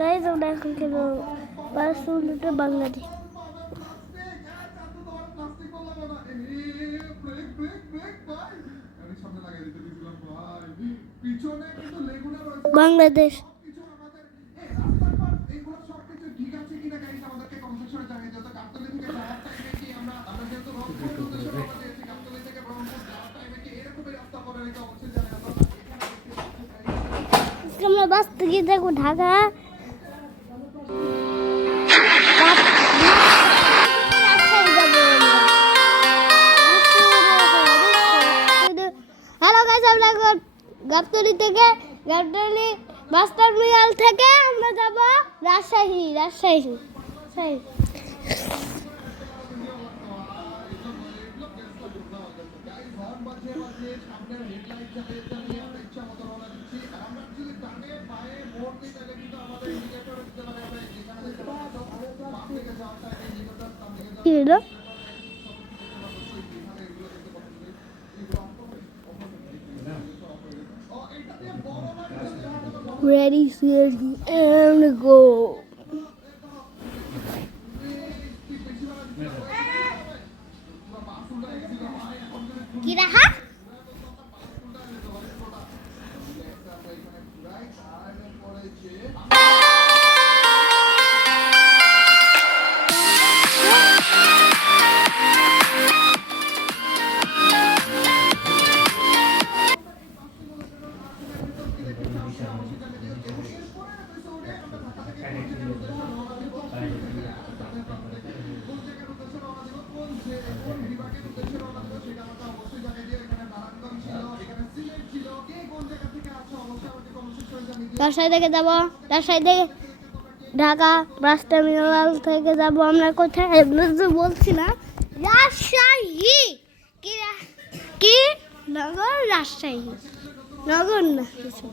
Guys আমরা এখন খেলো 5 মিনিটে বাংলাদেশ। বাংলাদেশ আমরা বাস থেকে দেখো ঢাকা হ্যালো গাইস, আমরা গাবতলী থেকে গাবতলী বাস টার্মিনাল থেকে আমরা যাব রাজশাহী। কি হলো? Ready, set, and go. Kira ha? Rajshahi থেকে যাব, রাজশাহী থেকে ঢাকা বাস টার্মিনাল থেকে যাব আমরা কোথায় বলছি না, রাজশাহী। কি নগর? রাজশাহী নগর না কিছু।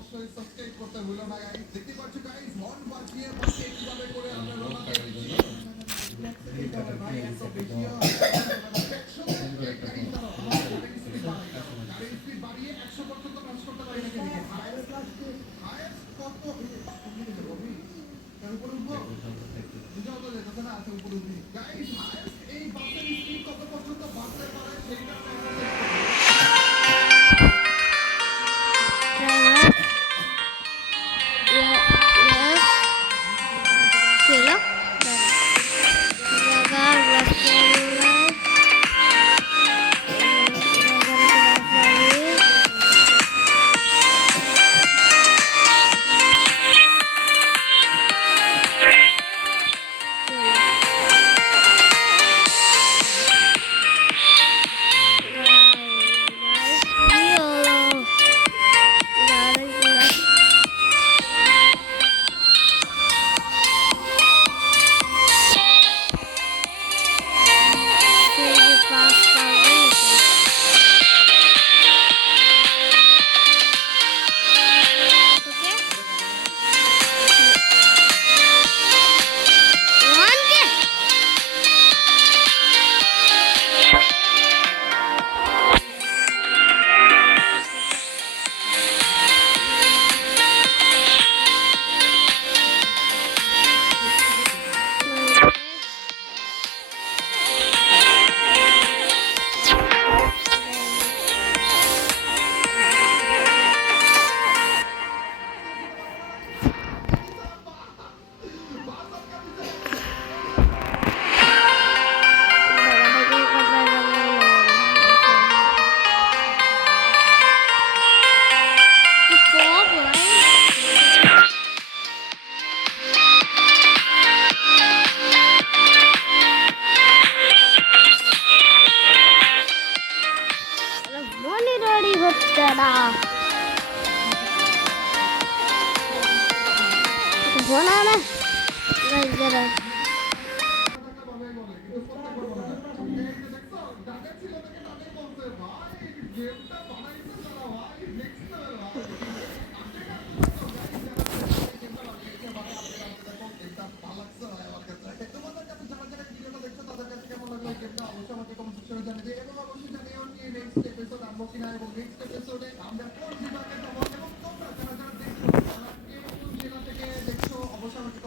আমরা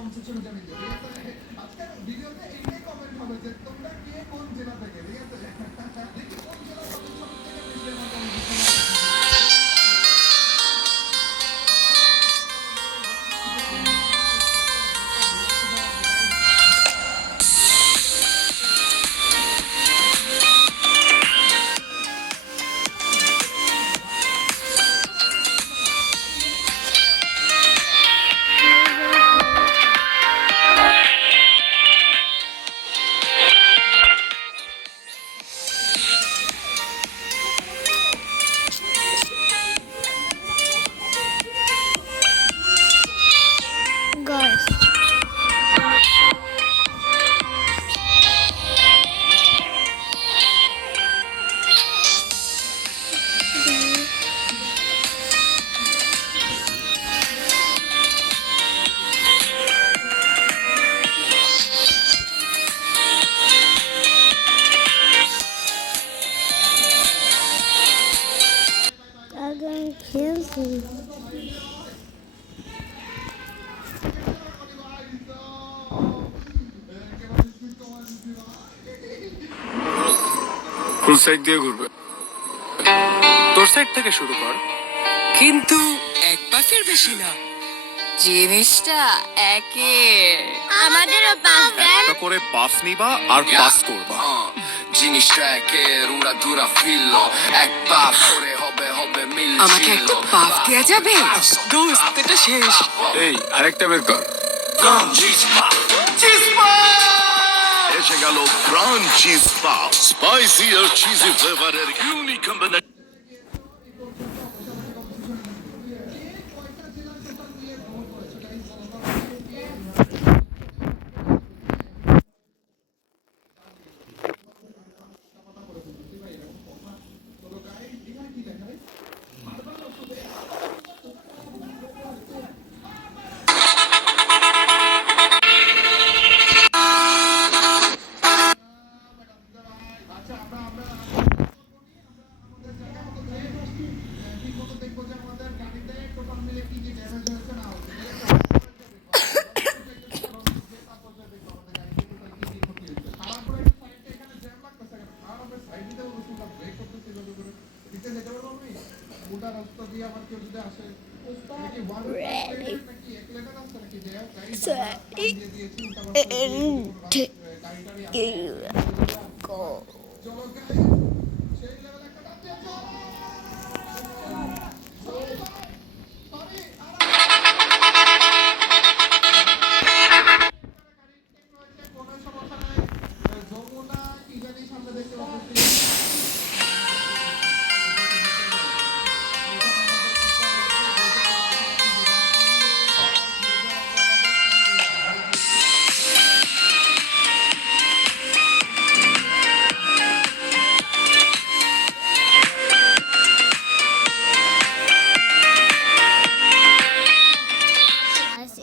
Guys, আগে আমি খেলছি। ফুল সাইড দিয়ে ঘুরবে। তোর সাইড থেকে শুরু কর। কিন্তু এক পাশের বেশি না, জিনিসটা একের। আমাদেরও পাস দেন। একটা করে পাস নিবা আর পাস করবা। জিনিসটা একের উড়াধুরা ফিরল, এক পাপ করে হবে হবে মিল। আমাকে একটা পাফ দেয়া যাবে? দোস্ত এটা শেষ। এই আরেকটা বের কর। এসে গেল প্রাণ চিজ পাপ, স্পাইসি আর চিজি ফ্লেভারের ইউনিক কম্বিনেশন। Go.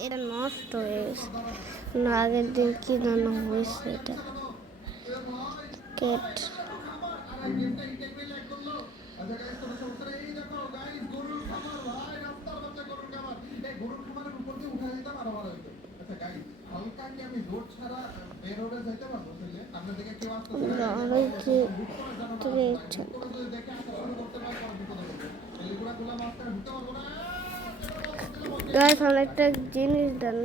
এটা নষ্ট হয়ে গেছে না, আগের দিন কি রান্না হয়েছে এটা কেট। গাইস অনেকটা জিনিস দেন,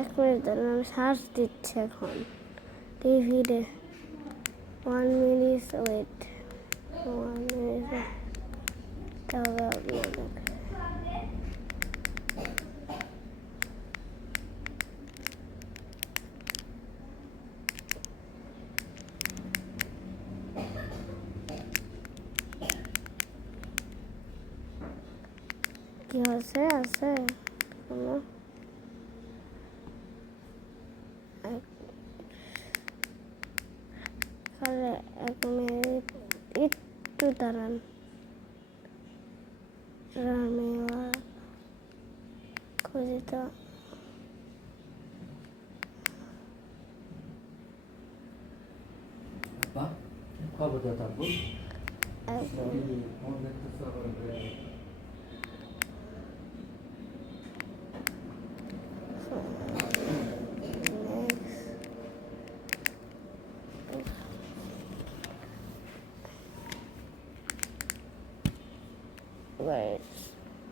এক মিনিট দেন, আমি সার্চ দিচ্ছি এখন টিভিতে। 1 মিনিট ওয়েট, 1 মিনিট তাহলে আপনাদের কি হয়েছে আছে কোনো এখন একটু দাঁড়ান। রামেওয়া খুঁজি তো খবরটা থাকবো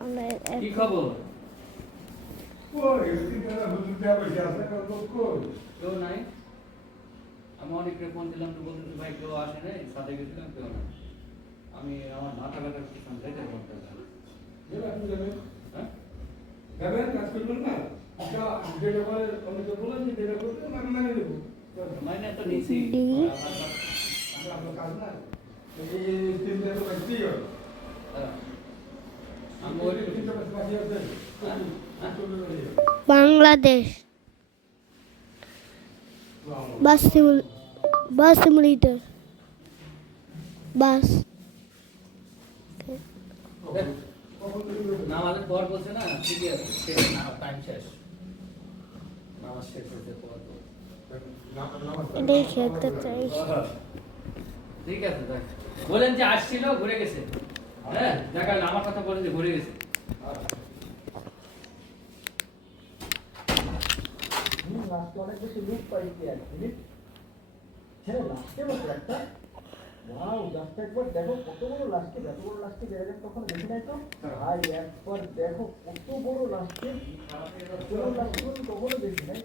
আমরা কি খবর? কেউ নাই? আমি অনেককে ফোন দিলাম তো বলতে ভাই কেউ আসে নাই, সাথে গেছিলাম কেউ না। আমি আমার মাথা ব্যথা করছিলাম, যেতে বলতে হ্যাঁ মাইনে তো নিয়েছি। বাংলাদেশ বাস সিমুলেটর বাস নামাজের পর বলছে না, ঠিকই আছে, শেষ না, টাইম শেষ, নামাজ শেষ হয়েছে পর তো। এটাই খেলতে চাই। ঠিক আছে, দেখ বলেন যে আসছিল ঘুরে গেছে। হ্যাঁ দেখা আমার কথা বলেন যে ঘুরে গেছে। অনেক বেশি লুক পাইছি এক মিনিট ছেড়ে লাস্টে বসে একটা ওয়াও জাস্ট একবার দেখো কত বড় লাস্টে, এত বড় লাস্টে বেড়ে তখন দেখি নাই তো ভাই, একবার দেখো কত বড় লাস্টে, কোনো লাস্টে কখনো দেখি নাই।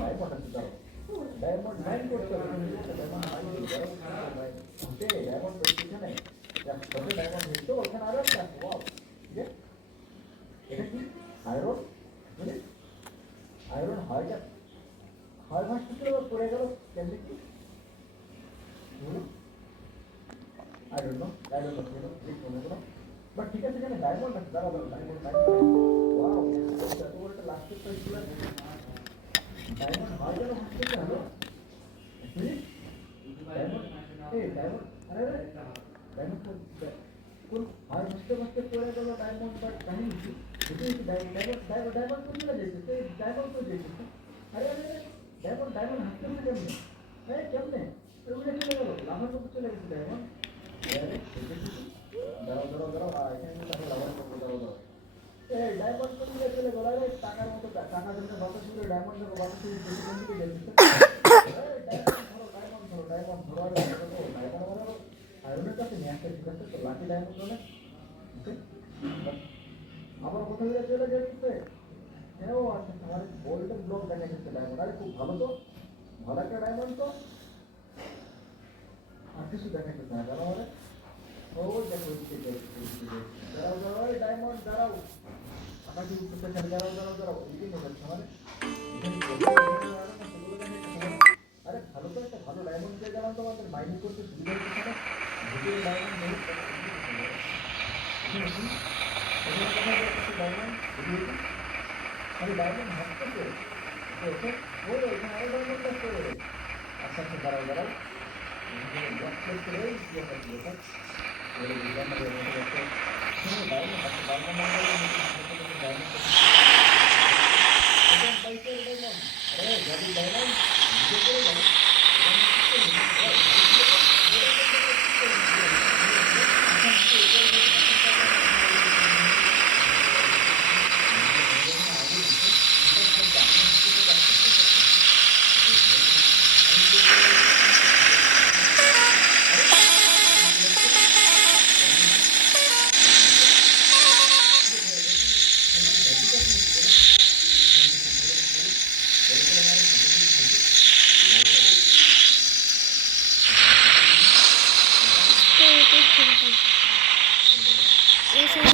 ডায়মন্ড আছে, দাও ডায়মন্ড 9 করতে হবে, ডায়মন্ড 9 ভাই ওকে ডায়মন্ড পজিশনে একসাথে ডায়মন্ড হিটতো ওখানে আরো একটা ওয়াও। ঠিক আছে, এটা কি আয়রন? আয়রন হয় না, হয় মাসটা পড়ে গেল কেমনি কি I don't know, ঠিক মনে করো, বাট ঠিক আছে, এখানে ডায়মন্ড আছে, দাঁড়াও ডায়মন্ড ওয়াও, এত বড় একটা লাস্টের পাইছিল, ডায়মন্ড হয় যেন হাসতে হলো ডায়মন্ড, এই ডায়মন্ড, আরে ডায়মন্ড কোন হয় হাসতে পড়ে গেল ডায়মন্ড, বাট কাহিনী ডায়মন্ড কোন জায়গায় যেতে, ডায়মন্ড তো যেতে, আরে ডায়মন্ড হাসতে কেমনে, হ্যাঁ কেমনে উড়ে চলে গেল, লাভার মধ্যে চলে গেছে ডায়মন্ড। দাঁড়াও এখানে লাভার মধ্যে দাঁড়াও, এই ডায়মন্ড কোন জায়গায় চলে গেল, আরে টাকার মতো টাকা জন্য বাতাস উড়ে ডায়মন্ড যখন বাতাস উড়ে বেশি কোন দিকে যাচ্ছে, ডায়মন্ড ধরো আয়রনের কাছে নিয়ে আসতে, ঠিক আছে তো লাকি ডায়মন্ড হলে আবার কোথাও চলে যাচ্ছে, ও আচ্ছা আমার গোল্ডেন ব্লক দেখা যাচ্ছে ডায়মন্ড, আরে খুব ভালো তো, ভালো একটা ডায়মন্ড তো, আর কিছু দেখা যাচ্ছে না, দাঁড়াও মানে ও দেখো দাঁড়াও ডায়মন্ড দাঁড়াও, আমাকে উঠতে চাই, দাঁড়াও এই মনে হচ্ছে মানে আরে ভালো তো একটা ভালো ডায়মন্ড দিয়ে গেলাম, তোমাদের মাইনিং করতে সুবিধা হচ্ছে না, ভিতরে ডায়মন্ড নেই ডায়মন্ড আমি ডায়মন্ড ভাবতেছে ওই এখানে আরো ডায়মন্ড আছে, আচ্ছা দাঁড়াও এই সব